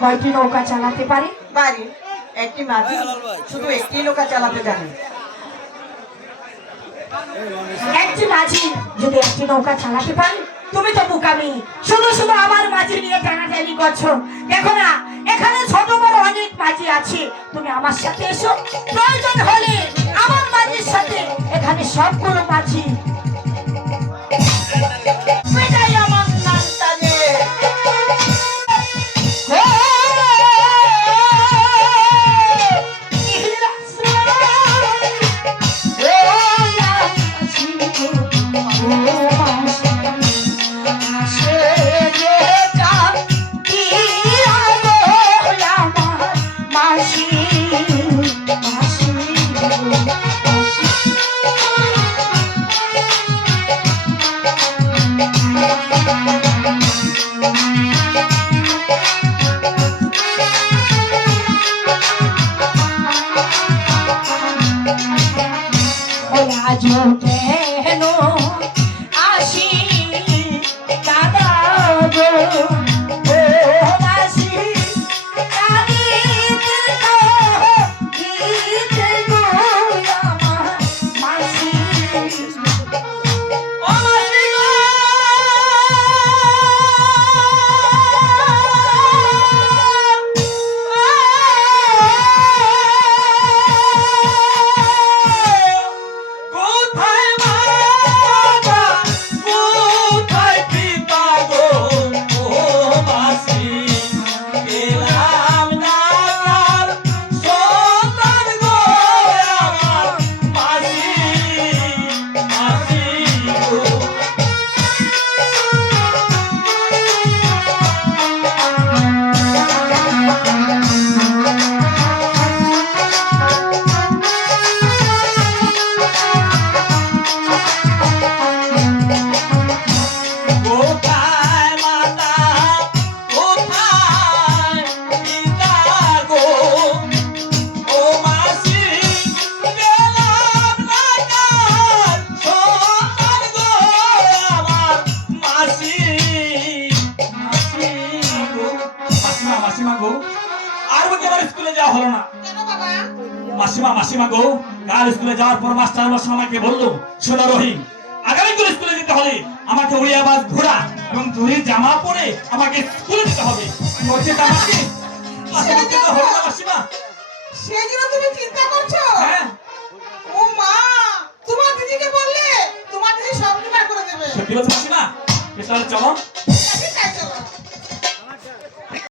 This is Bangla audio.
কয়টি নৌকা চালাতে পারে? পারে। একটি মাঝি শুধু একটি নৌকা চালাতে জানে। একটি মাঝি যদি একটি নৌকা চালাতে পারে, তুমি তো বোকামি শুধু শুধু আমার মাঝি নিয়ে টানাটানি করছো। দেখো না, এখানে ছোট বড় অনেক মাঝি আছে, তুমি আমার সাথে এসো। প্রয়োজন হলে আমার মাঝির সাথে এখানে সবগুলো মাঝি গো, আর বুঝি আমার স্কুলে যাওয়া হলো না। কেন বাবা? মাসিমা গো, কাল স্কুলে যাওয়ার পর মাস্টার মশাই আমাকে বললো, শোনো রহিম, আগামীকাল স্কুলে যেতে হলে আমাকে উড়িয়াবাজ ঘোড়া এবং জরির জামা পরে আমাকে স্কুলে যেতে হবে। নচেত আমাকে ক্লাসে ঢুকতে তো হবে না মাসিমা। সেই জন্য তুমি চিন্তা করছো? হ্যাঁ, ও মা, তোমার দিদিকে বললে তোমার দিদি সব জোগাড় করে দেবে। সত্যি বলছো মাসিমা? বেশ, তাহলে চলো। ঠিক আছে, চলো।